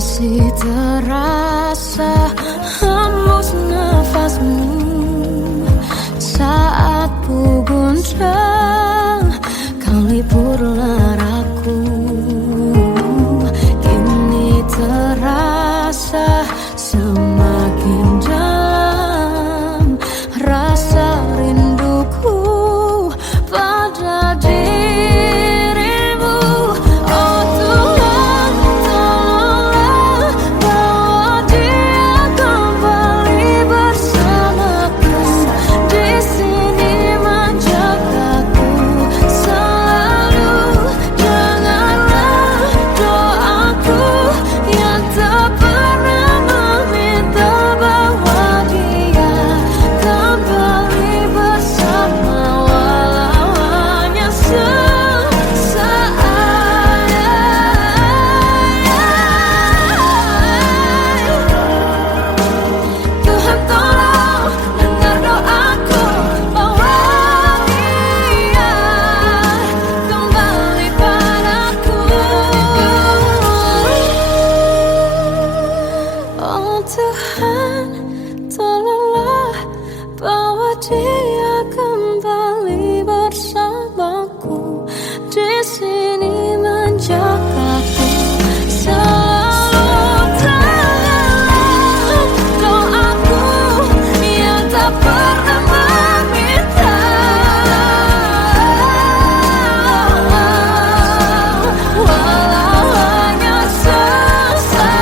masih terasa hembus nafasmu saat ku goncang, kau liburlah raku. Kini terasa semakin dalam rasa rinduku pada dirimu. Oh Tuhan, tolonglah bawa dia kembali bersamaku. Di sini menjagaku selalu. Dengarlah doaku yang tak pernah meminta bawa dia kembali bersama, walau hanya sesaat. Tuhan tolong dengar doaku, bawa dia kembali padaku. Oh Tuhan, tolonglah bawa dia kembali bersamaku. Di sini menjagaku selalu. Dengarlah doaku yang tak pernah meminta, walau hanya sesaat.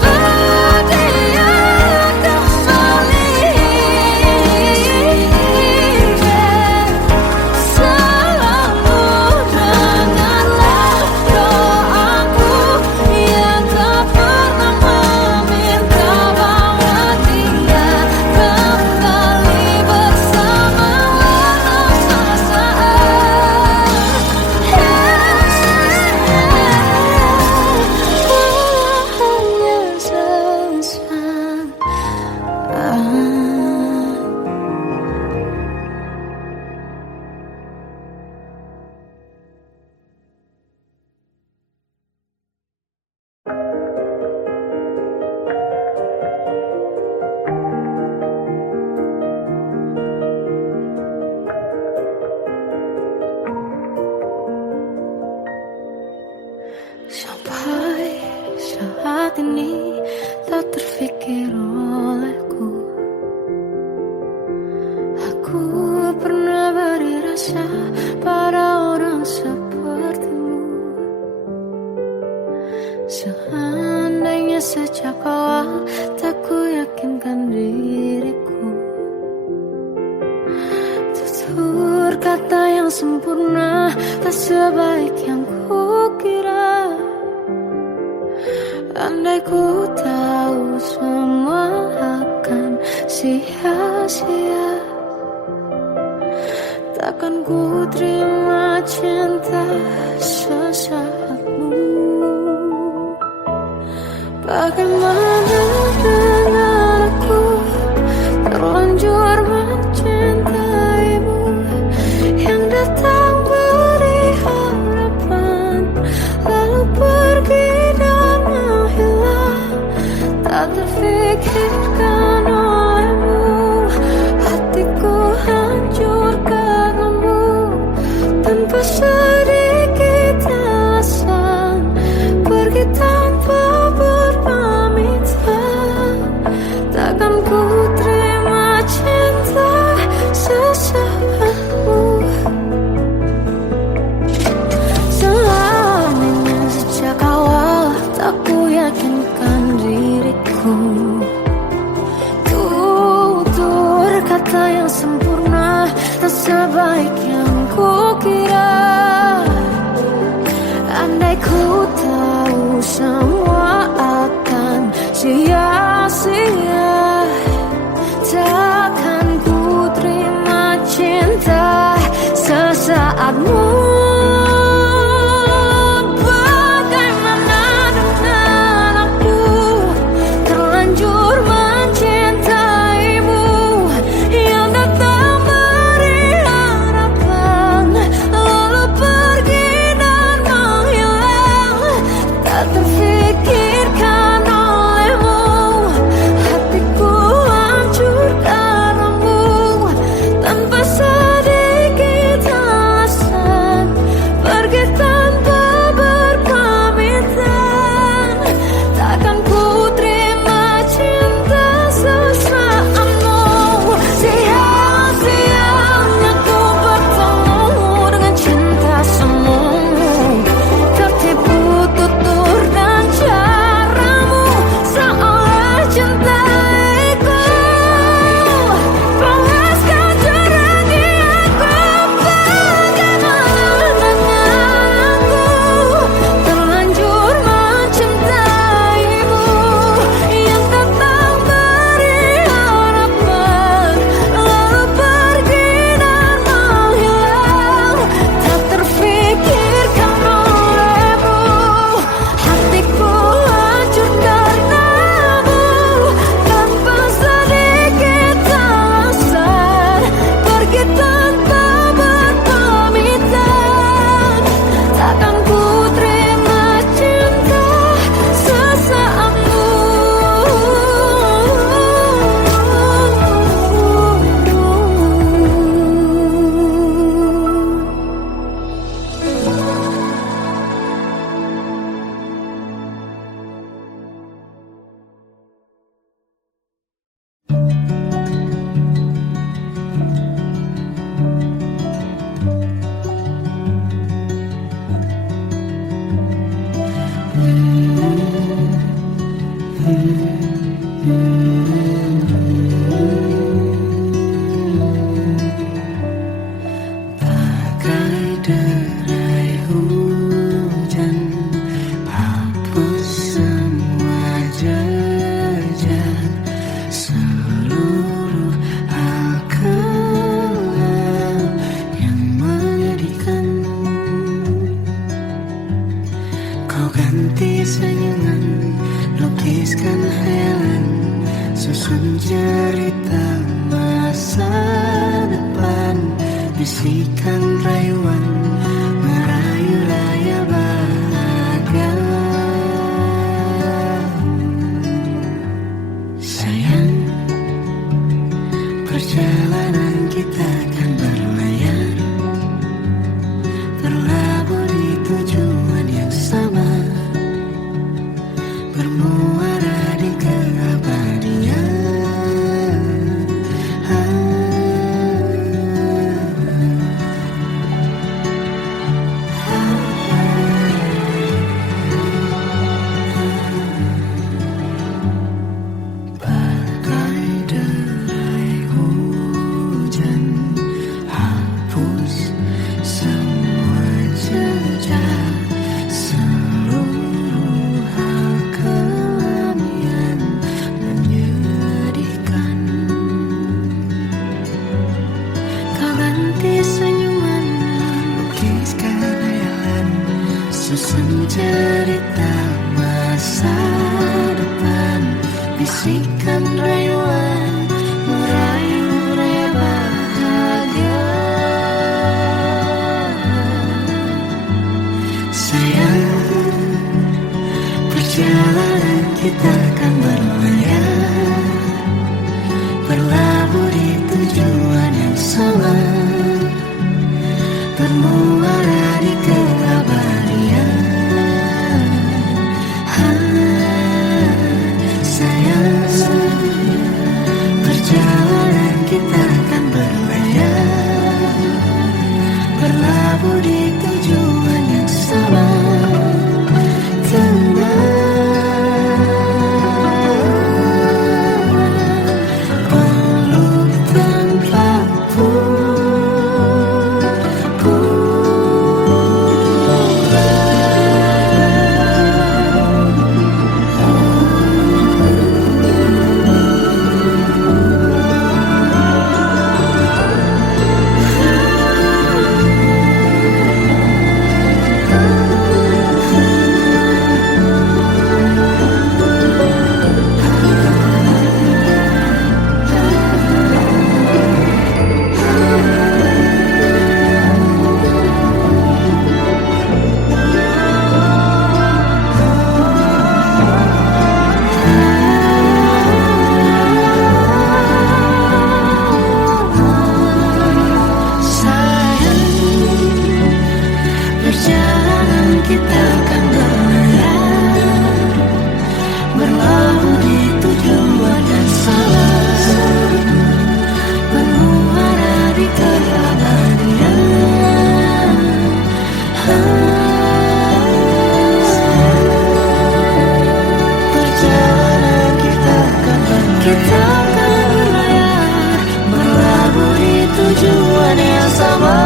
Berdia kembali selalu. Dengarlah doaku yang tak pernah meminta, bawa dia kembali bersama, walau sesaat. Hanya sesaat. Sampai saat ini tak terfikir olehku, aku pernah beri rasa pada orang sepertimu. Seandainya sejak awal tak ku yakinkan diriku, tutur kata yang sempurna tak sebaik yang ku kira. Andai ku tahu semua akan sia-sia, takkan ku terima cinta sesaatmu. Bagaimana dengan aku terlanjur mencintaimu, yang datang beri harapan lalu pergi dan menghilang. Tak terfikirkan olehmu, hatiku hancur karenamu. Tanpa sedikit alasan pergi tanpa berpamitan, takkan ku terima cinta sesaatmu. Selamanya sejak awal tak ku yakinkan diriku, tutur kata yang sempurna tak sebaik yang ku kira. Andai ku tahu semua akan sia-sia, takkan ku terima cinta sesaatmu. Bagaimana dengan aku terlanjur mencintaimu, yang datang beri harapan lalu pergi dan Ganti senyuman, lukiskan hayalan, susun cerita masa depan, bisikan rayuan, merayu raya bahagia. Sayang, perjalanan kita akan berlayar, berlabuh di tujuan yang sama, bermuara di keabadian. Bagai derai hujan, hapus semua jejak, seluruh hal kelam yang menyedihkan. Kau ganti senyuman, lukiskan hayalan, susun cerita masa depan, bisikan rayuan, merayu raya bahagia. Sayang, perjalanan kita akan berlayar, berlabuh di tujuan yang sama, bermuara di keabadian. Sayang, perjalanan kita akan berlayar, berlabuh di tujuan yang sama. Peluk tanpaku, perjalanan kita akan berlayar, berlabuh di tujuan yang sama, bermuara di keabadian. Perjalanan kita akan berlayar, berlabuh di tujuan yang sama.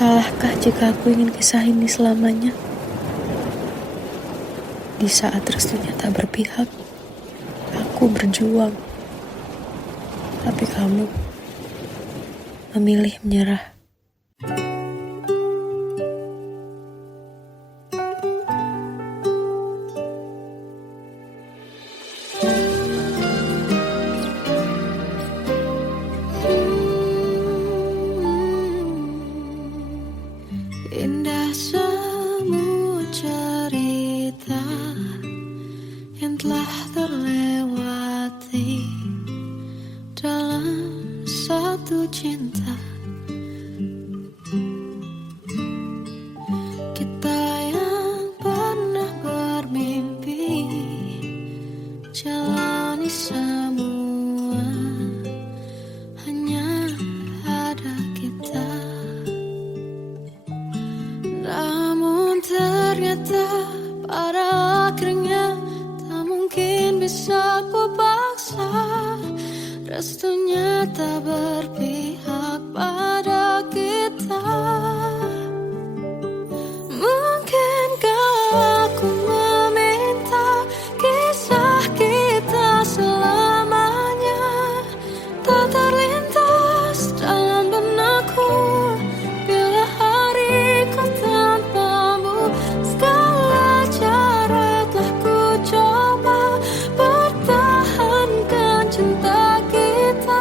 Salahkah jika aku ingin kisah ini selamanya? Di saat restunya tak berpihak, aku berjuang. Tapi kamu memilih menyerah. restunya tak berpihak pada kita. Mungkinkah aku meminta kisah kita selamanya tak terlintas dalam benakku bila hariku tanpamu. Segala cara telah ku coba pertahankan cinta kita.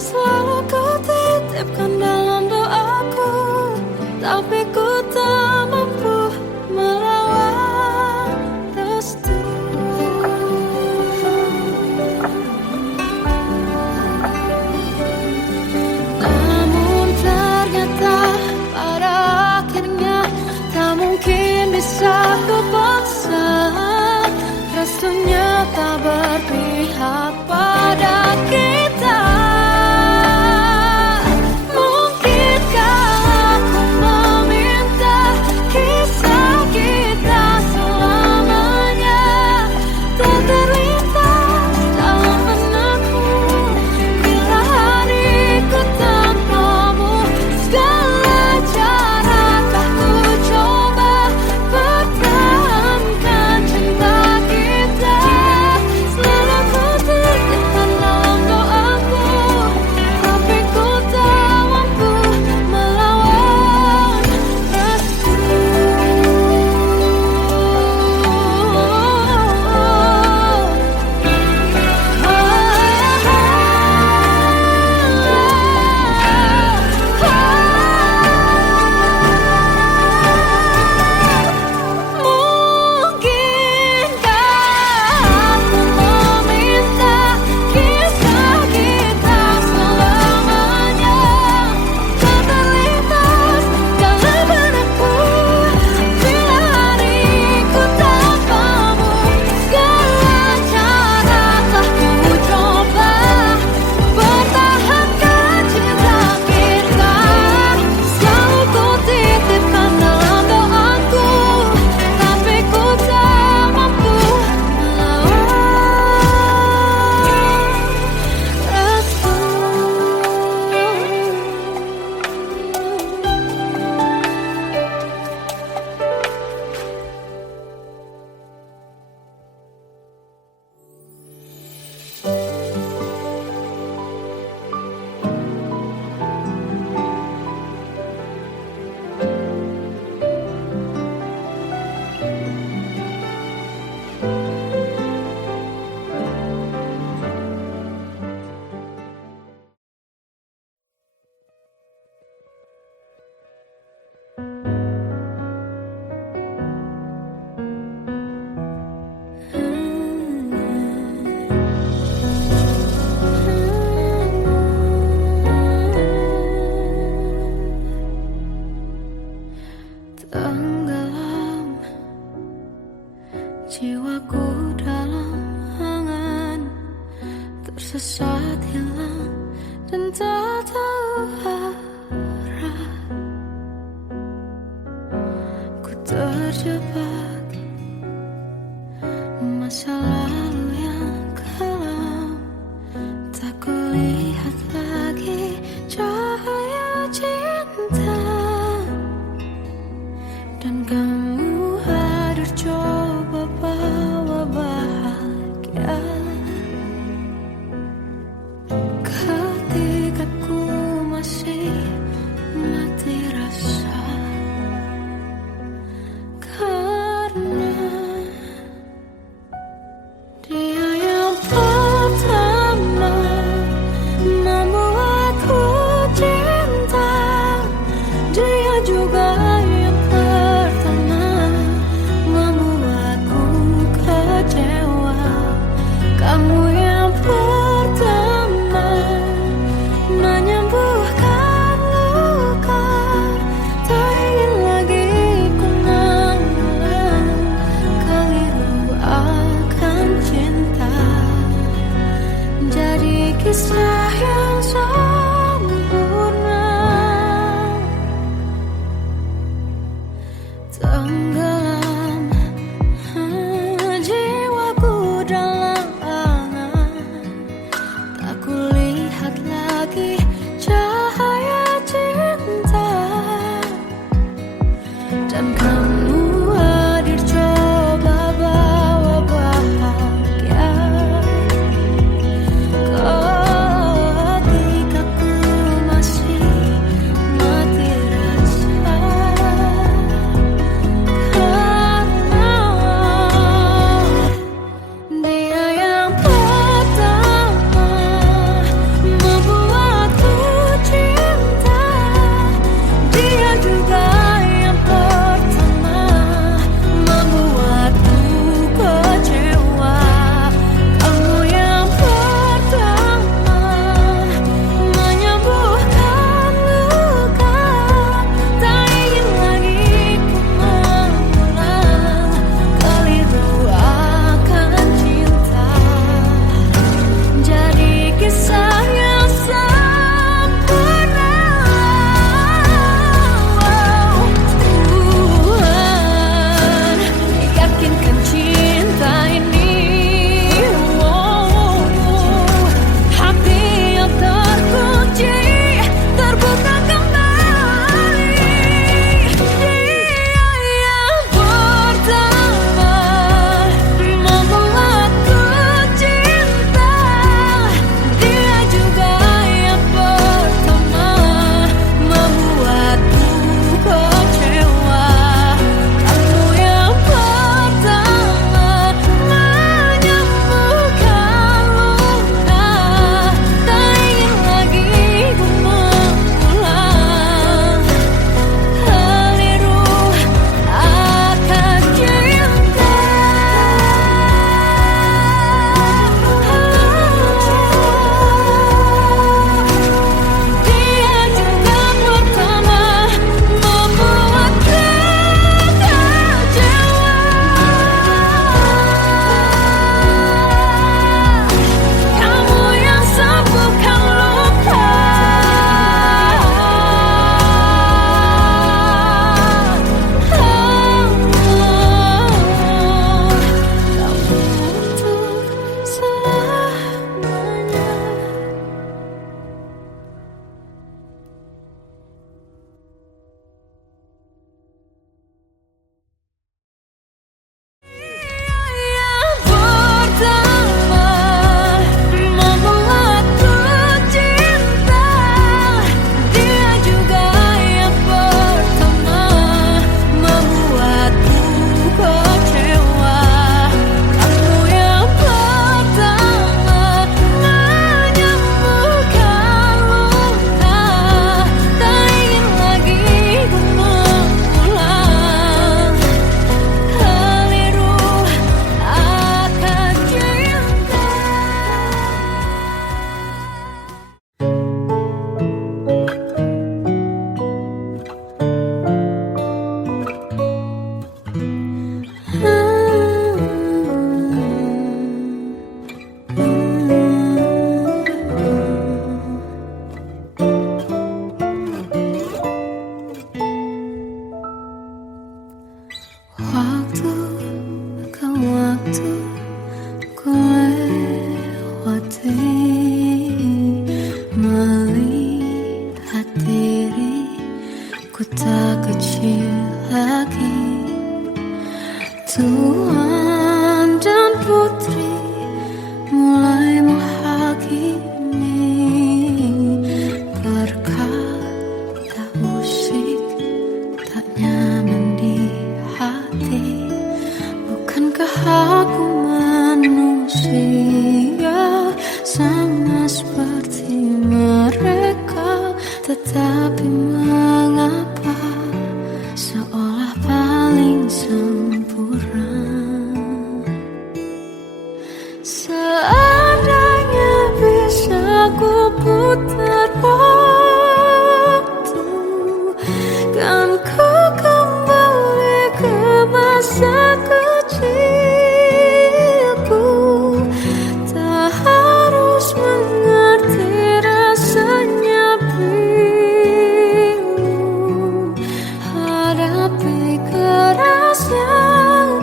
Selalu ku titipkan dalam doaku, tapi ku tak mampu melawan restu. Namun ternyata pada akhirnya tak mungkin bisa ku paksa. Restunya tak berpihak pada kita. Mungkinkah aku meminta kisah kita selamanya tak terlintas dalam benakku bila hariku tanpamu. Segala cara telah ku coba pertahankan cinta kita. Selalu ku titipkan dalam doaku, tapi ku tak mampu melawan restu. Mungkinkah aku meminta kisah kita selamanya tak terlintas dalam benakku bila hariku tanpamu. Segala cara telah ku coba pertahankan cinta kita. Selalu ku titipkan dalam doaku, tapi ku tak mampu melawan restu. Tenggelam jiwaku dalam angan, tersesat hilang dan tak tahu arah. Ku terjebak masa lalu yang kelam, tak kulihat lagi cahaya cinta. Dan kamu hadir coba bawa bahagia ketika ku masih mati rasa. Ku tak kecil lagi. Tuan dan putri mulai menghakimi. Berkata musik tak nyaman di hati. Bukankah aku manusia sama seperti mereka? Tetapi mengapa seolah paling sempurna? Seandainya bisa ku putar waktu, kan ku kembali ke masa kecilku. Tak harus mengerti rasanya bingung hadapi kerasnya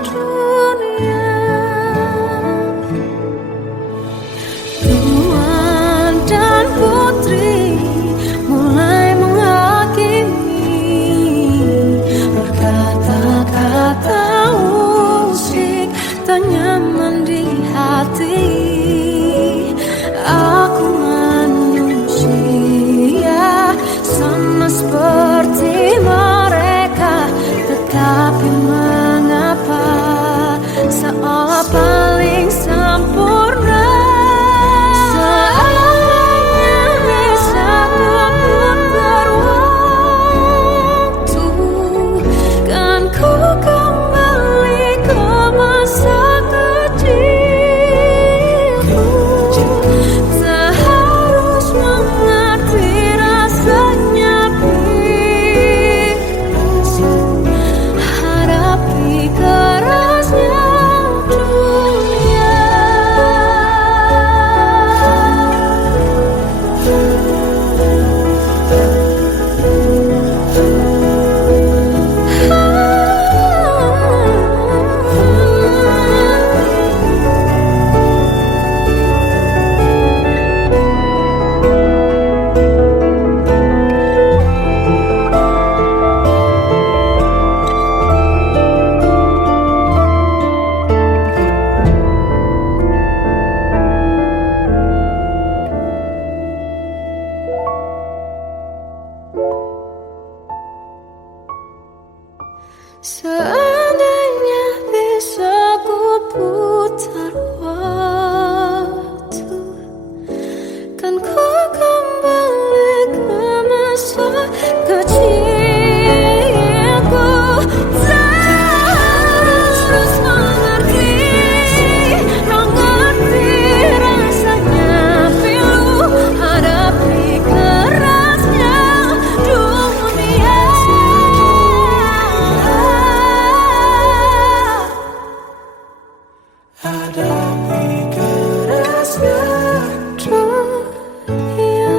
dunia. Tuan dan putri mulai menghakimi. Berkata-kata musik tak nyaman di hati. Aku manusia sama seperti mereka. Tetapi mengapa seolah paling sempurna? Seandainya bisa ku putar waktu, kan ku kembali ke masa kecilku. Tak harus mengerti rasanya bingung hadapi kerasnya dunia. Seandainya bisa ku putar waktu, kan ku kembali ke masa kecilku. Tak harus mengerti rasanya pilu hadapi kerasnya dunia. Hadapi kerasnya dunia.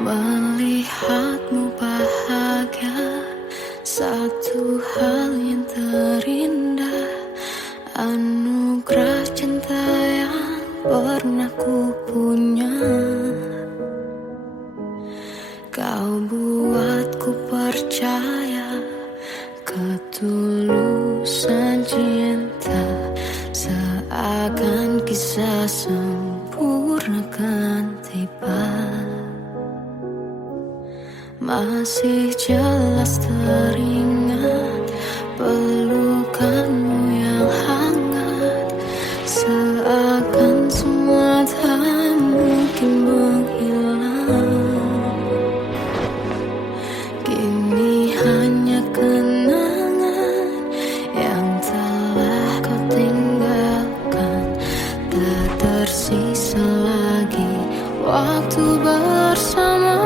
Melihatmu bahagia, satu hal yang terindah, anugerah cinta yang pernah ku punya. Kau buatku percaya ketulusan cinta, seakan kisah sempurna kan tiba. Masih jelas teringat pelukanmu yang hangat, seakan semua tak mungkin menghilang. Kini hanya kenangan yang telah kau tinggalkan. Tak tersisa lagi waktu bersama.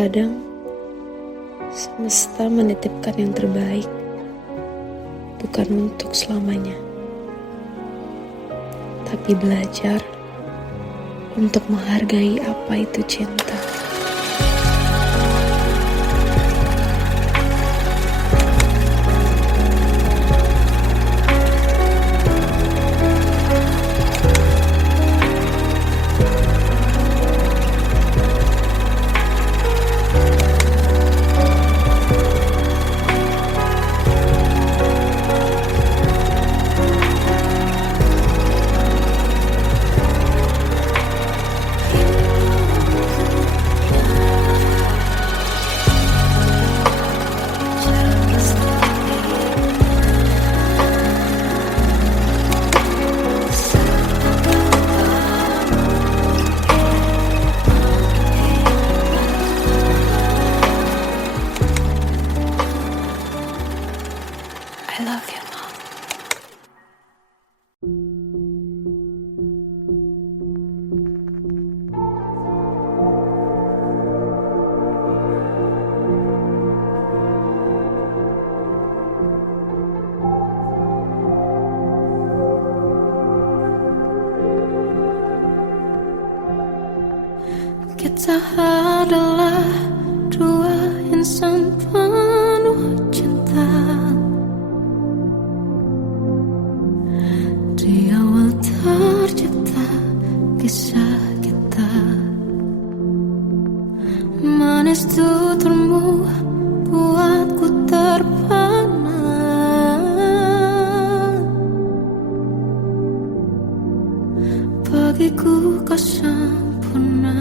Terkadang semesta menitipkan yang terbaik, bukan untuk selamanya, tapi belajar untuk menghargai apa itu cinta. I love you, Mom. Kita adalah dua insan penuh cinta. Di awal tercipta kisah kita, manis tuturmu buatku terpana. Bagiku kau sempurna.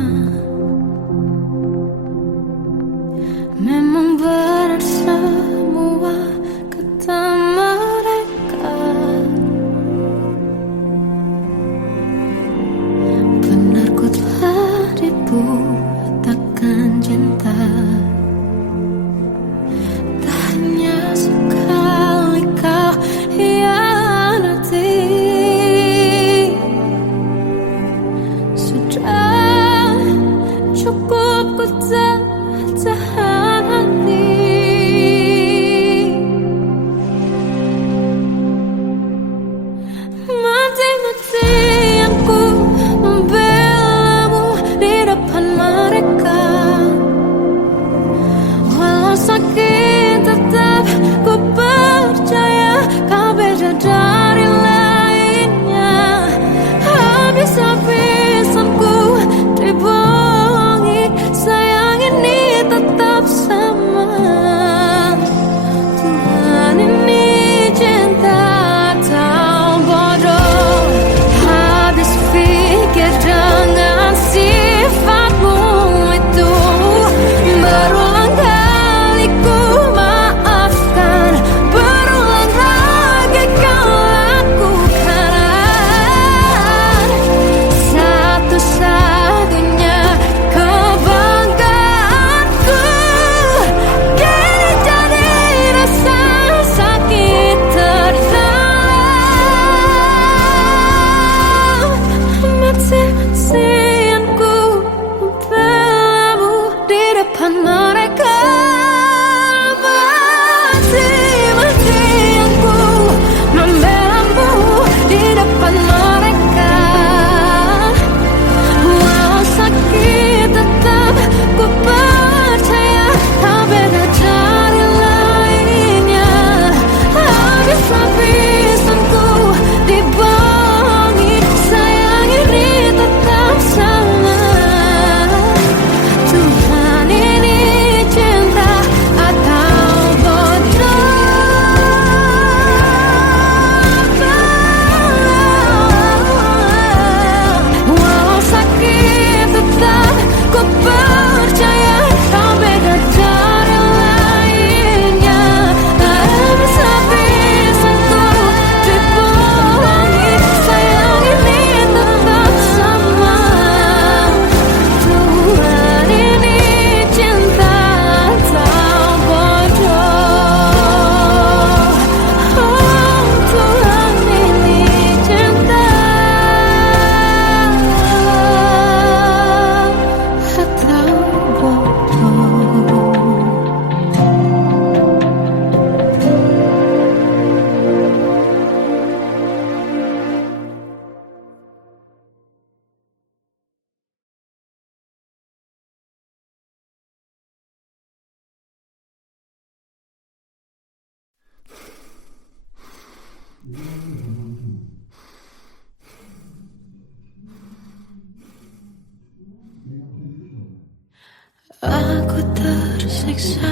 tersiksa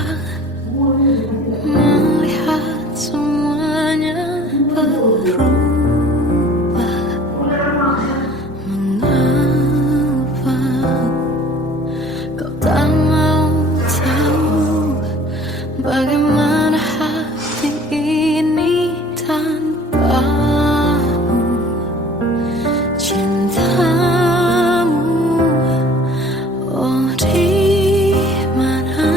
melihat semuanya berubah. Mengapa kau tak mau tahu bagaimana hati ini tanpamu? Cintamu, oh di mana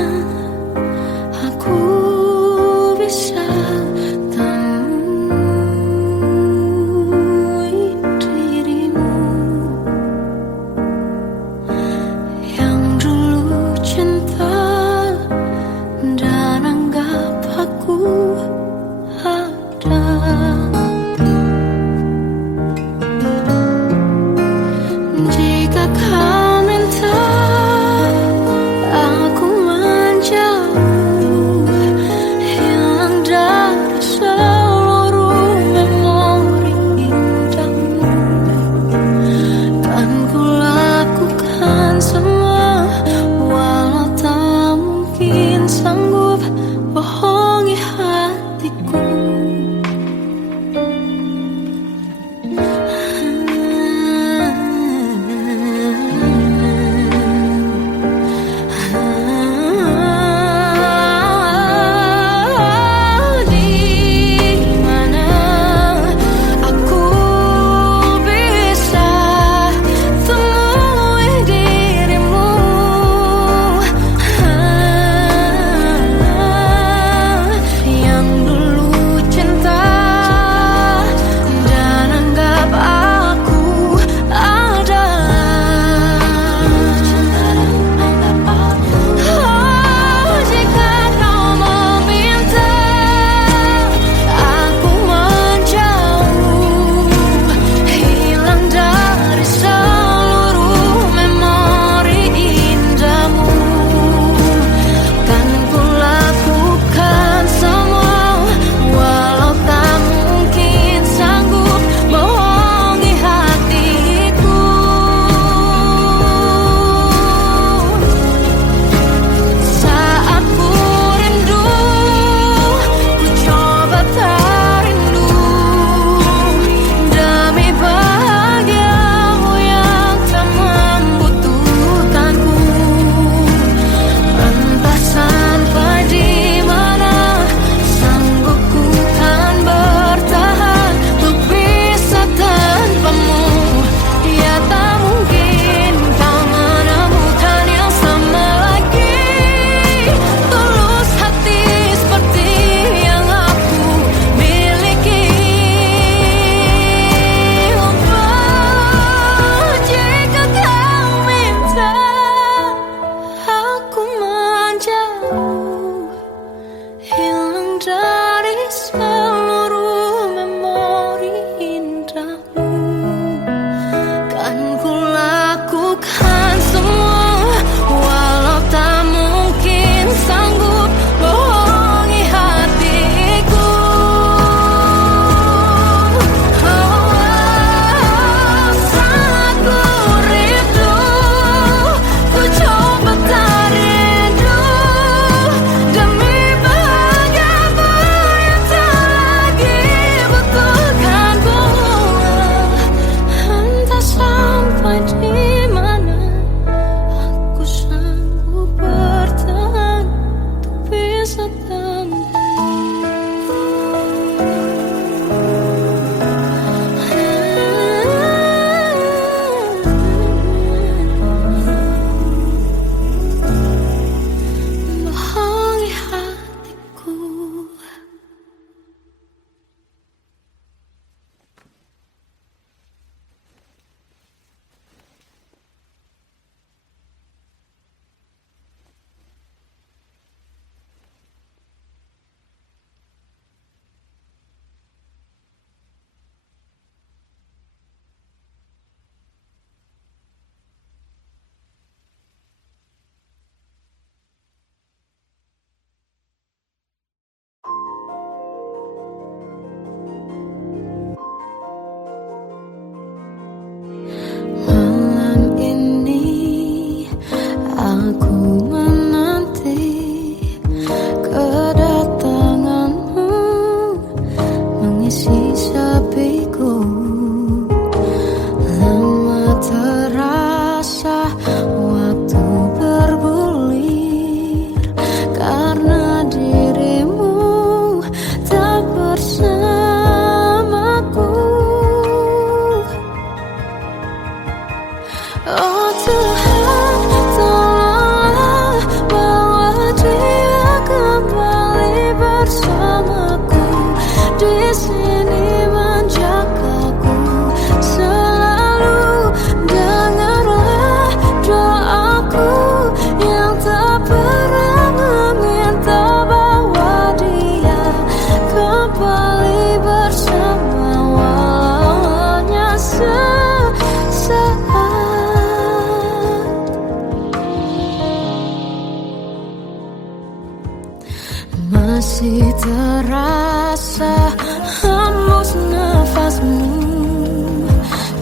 terasa hembus nafasmu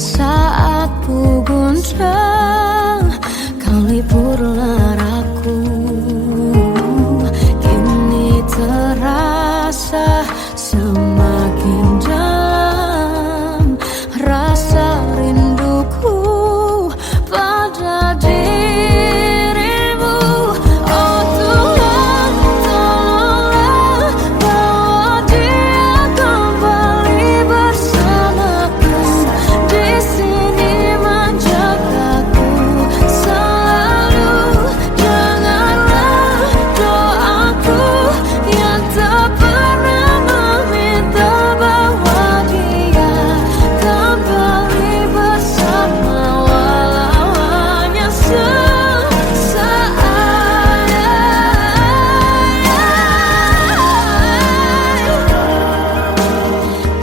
saat ku goncang, kau liburlah raku. Kini terasa semakin dalam rasa rinduku pada dirimu. Oh Tuhan, tolonglah bawa dia kembali bersamaku. Di sini menjagaku selalu. Janganlah doaku yang tak pernah meminta bawa dia kembali bersama, walau hanya sesaat.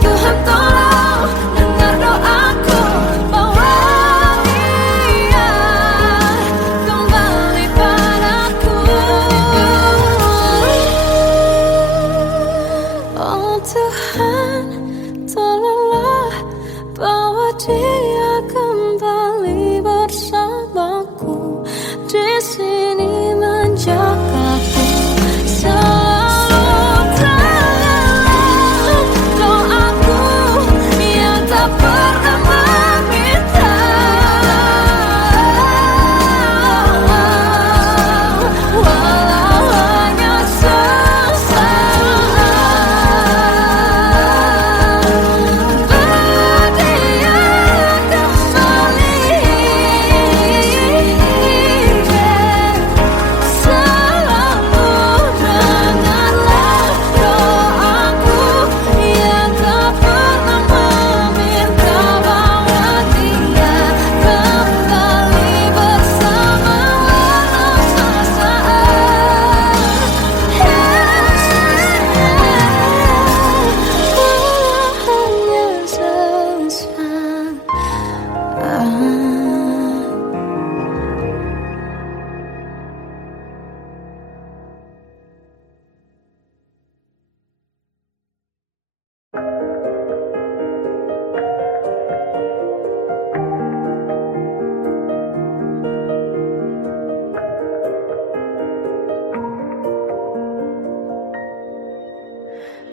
Tuhan tolong dengar doaku, bawa dia kembali padaku. Oh Tuhan, tolonglah bawa dia kembali bersamaku. Di sini menjagaku selalu. Janganlah doaku yang tak pernah meminta, walau hanya sesaat. Bawa dia kembali selalu. Dengarlah doaku yang tak pernah meminta, bawa dia kembali bersama, walau sesaat. Walau hanya sesaat.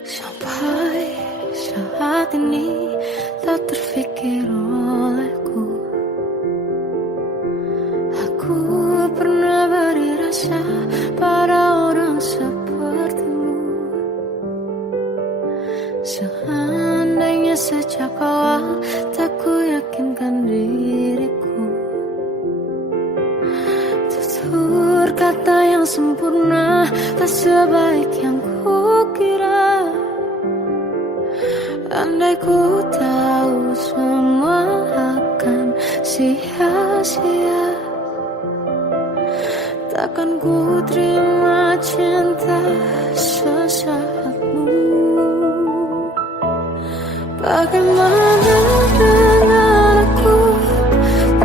Sampai saat ini tak terfikir olehku, aku pernah beri rasa pada orang sepertimu. Seandainya sejak awal tak ku yakinkan diriku, tutur kata yang sempurna tak sebaik yang ku kira. Andai ku tahu semua akan sia-sia, takkan ku terima cinta sesaatmu. Bagaimana dengan aku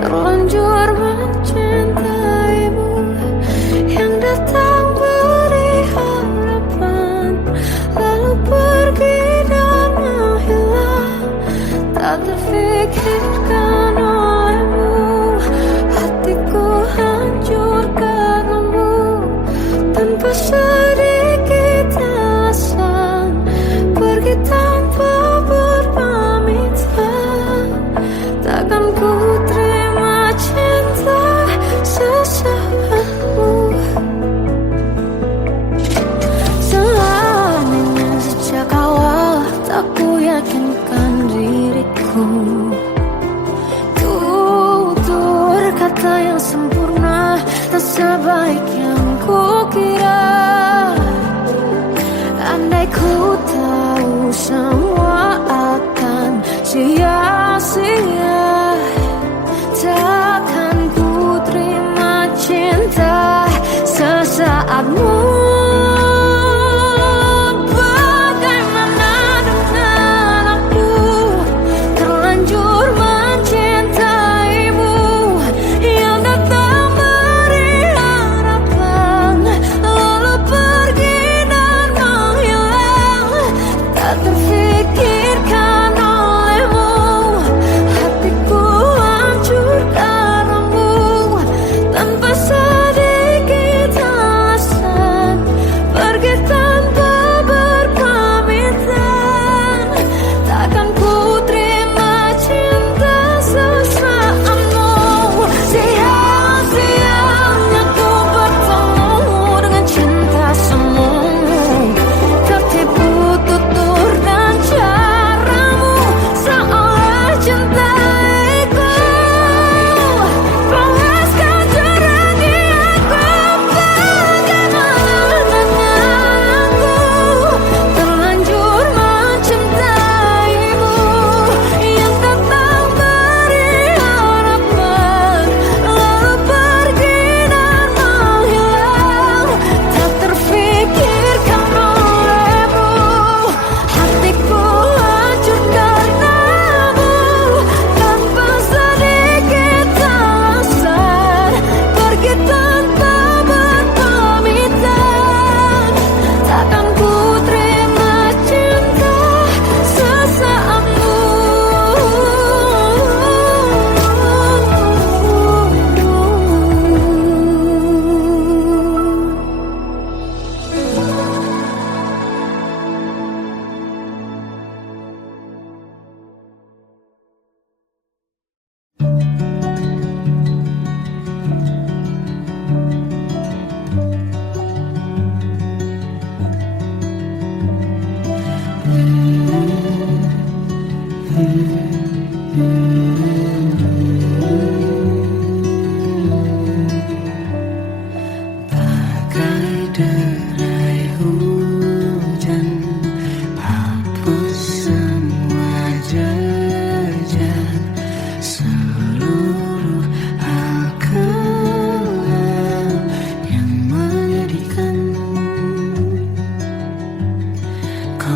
terlanjur mencintaimu, yang datang beri harapan lalu pergi dan menghilang. Tak terfikirkan olehmu, hatiku hancur karenamu. Tanpa sedikit alasan pergi tanpa berpamitan, takkan ku terima cinta sesaatmu. Selamanya sejak awal tak ku yakinkan diriku, tutur kata yang sempurna tak sebaik yang ku kira. Andai ku tahu semua akan sia-sia, takkan ku terima cinta sesaatmu. Bagaimana dengan aku terlanjur mencintaimu, yang datang beri harapan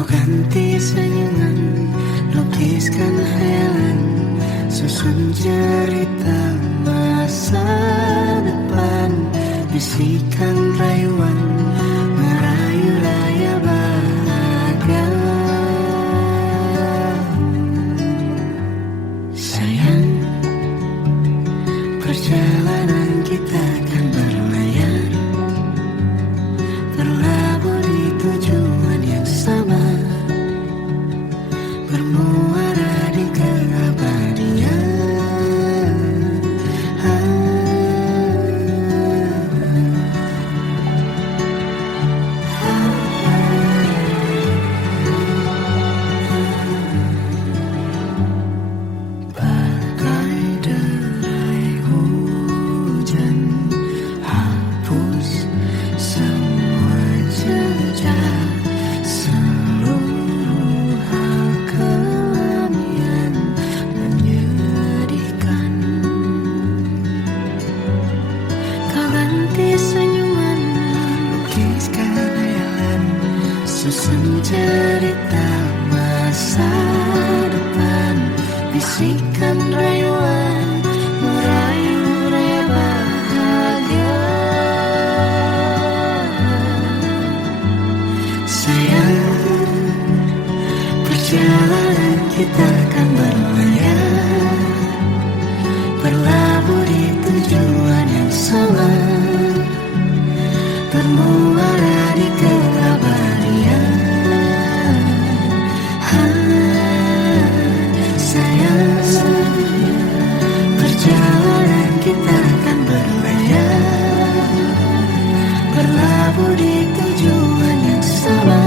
Kau ganti senyuman, lukiskan hayalan, susun cerita masa depan, bisikan rayuan, merayu raya bahagia. Sayang, perjalanan kita akan berlayar, berlabuh di tujuan yang sama, bermuara di keabadian. Bagai derai hujan, hapus semua jejak, seluruh hal kelam yang menyedihkan. Kau ganti senyuman, lukiskan hayalan, susun cerita masa depan, bisikan rayuan, merayu raya bahagia. Sayang, perjalanan kita akan berlayar, berlabuh di tujuan yang sama, bermuara di keabadian. Sayang, perjalanan kita akan berlayar, berlabuh di tujuan yang sama,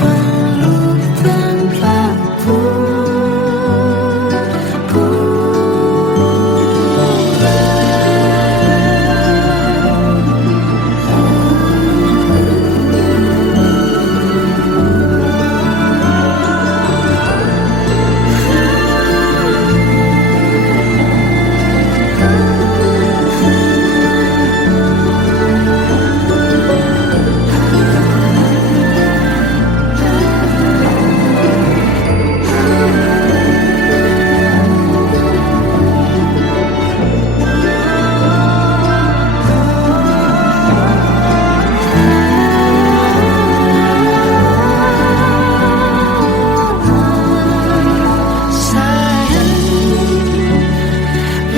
peluk tanpa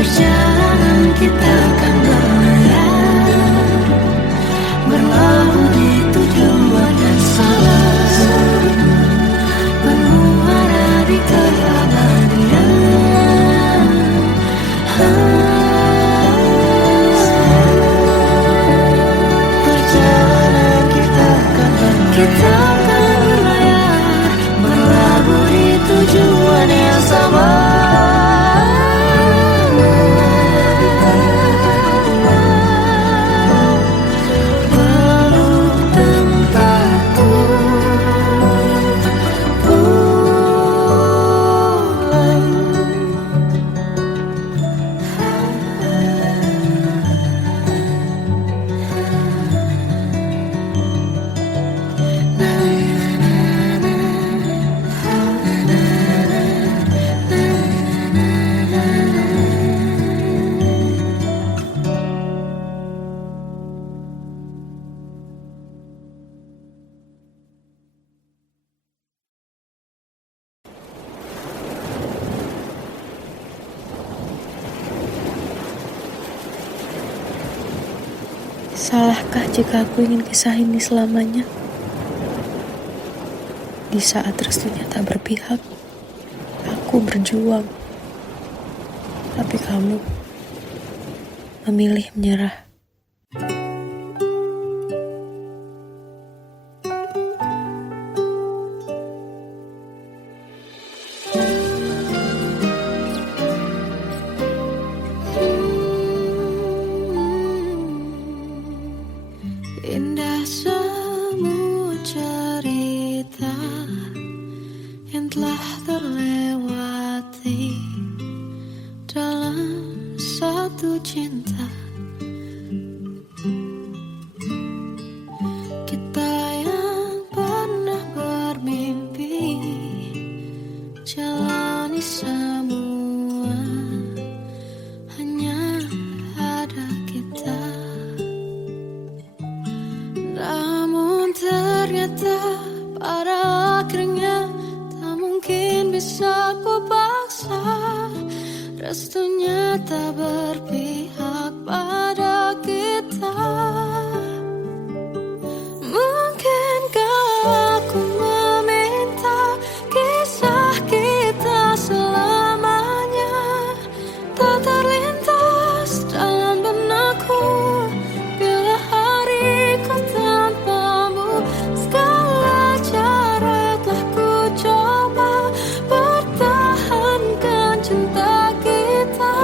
perjalanan kita akan berlayar, berlabuh di tujuan yang sama, bermuara di keabadian. Perjalanan kita akan berlayar, berlabuh di tujuan yang sama. Salahkah jika aku ingin kisah ini selamanya? Di saat restunya tak berpihak, aku berjuang. Tapi kamu memilih menyerah. Indah semua cerita yang telah terlewati dalam satu cinta restunya tak berpihak pada kita. Mungkinkah aku meminta kisah kita selamanya tak terlintas dalam benakku bila hariku tanpamu. Segala cara telah ku coba pertahankan cinta kita.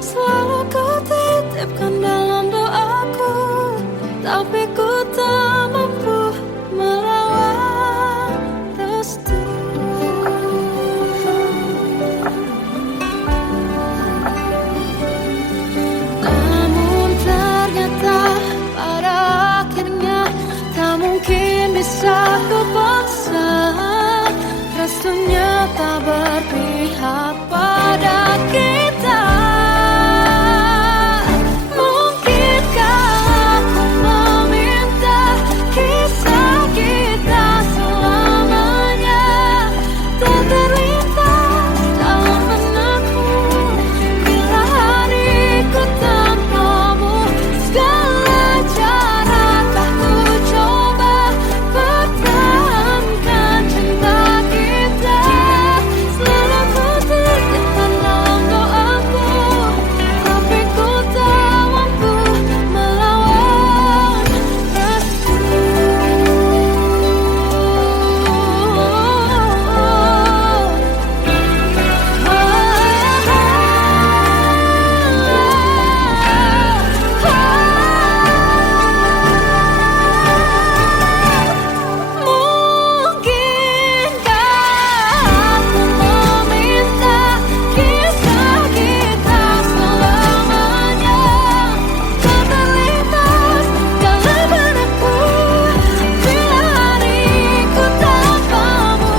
Selalu ku titipkan dalam doaku, tapi ku tak mampu melawan restu. Namun ternyata pada akhirnya tak mungkin bisa ku paksa. Restunya tak berpihak pada kita. Mungkinkah aku meminta kisah kita selamanya tak terlintas dalam benakku bila hariku tanpamu. Segala cara telah ku coba pertahankan cinta kita. Selalu ku titipkan dalam doaku, tapi ku tak mampu melawan restu. Mungkinkah aku meminta kisah kita selamanya tak terlintas dalam benakku bila hariku tanpamu.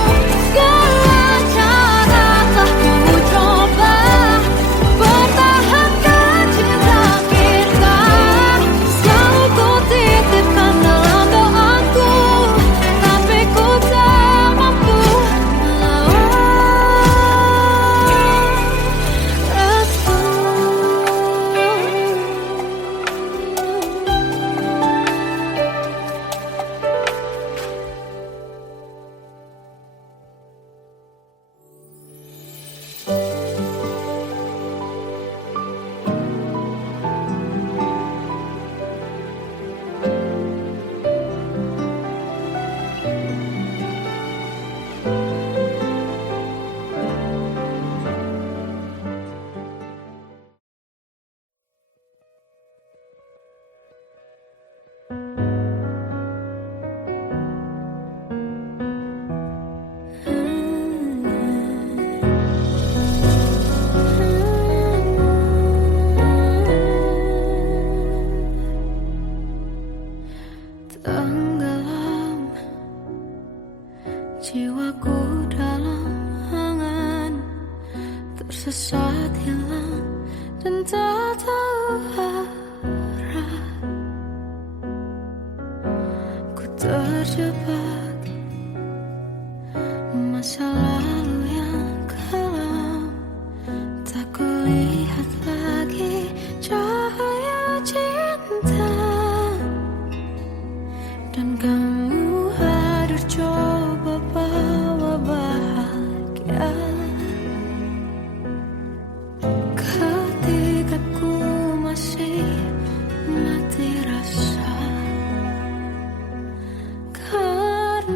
Segala cara telah ku coba pertahankan cinta kita. Selalu ku titipkan dalam doaku, tapi ku tak mampu melawan restu. Tenggelam jiwaku dalam angan, tersesat hilang dan tak tahu arah. Ku terjebak masa lalu yang kelam, tak kulihat lagi cahaya cinta. Dan kamu hadir coba bawa bahagia ketika ku masih mati rasa. Karena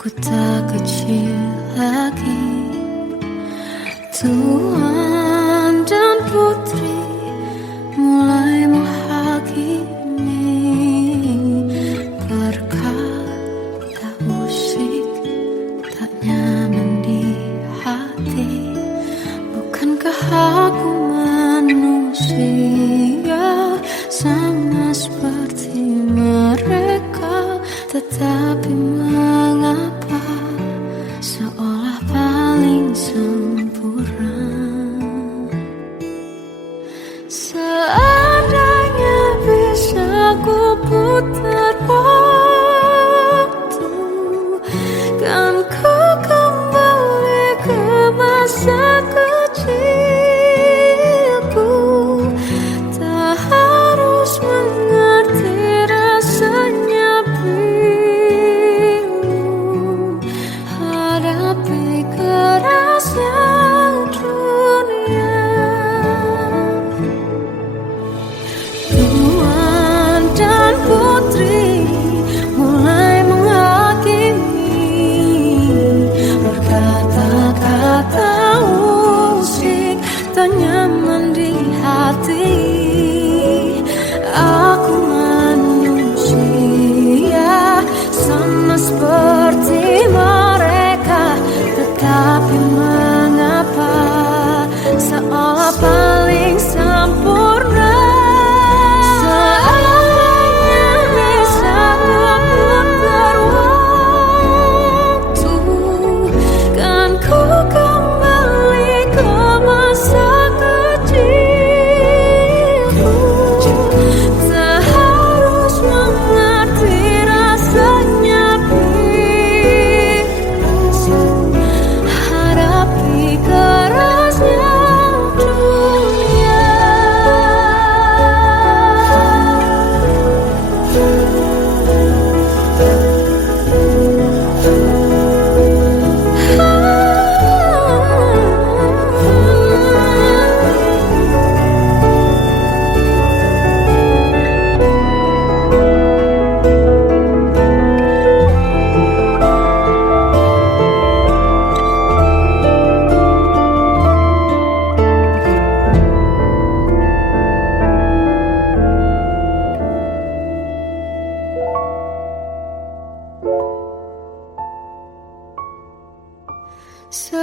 Aku tak kecil lagi. Tuan dan putri mulai menghakimi. Berkata musik tak nyaman di hati. Bukankah aku manusia sama seperti mereka? Tetapi mengapa seolah paling sempurna? Seandainya bisa ku putar waktu, kan ku kembali ke masa kecilku. Tak harus mengerti rasanya bingung hadapi kerasnya dunia. Tuan dan putri mulai menghakimi. Berkata-kata musik tak nyaman di hati. Aku manusia sama seperti mereka. Tetapi mengapa seolah paling sempurna? Seandainya bisa ku putar waktu, kan ku kembali ke masa kecilku. Tak harus mengerti rasanya bingung hadapi kerasnya dunia. So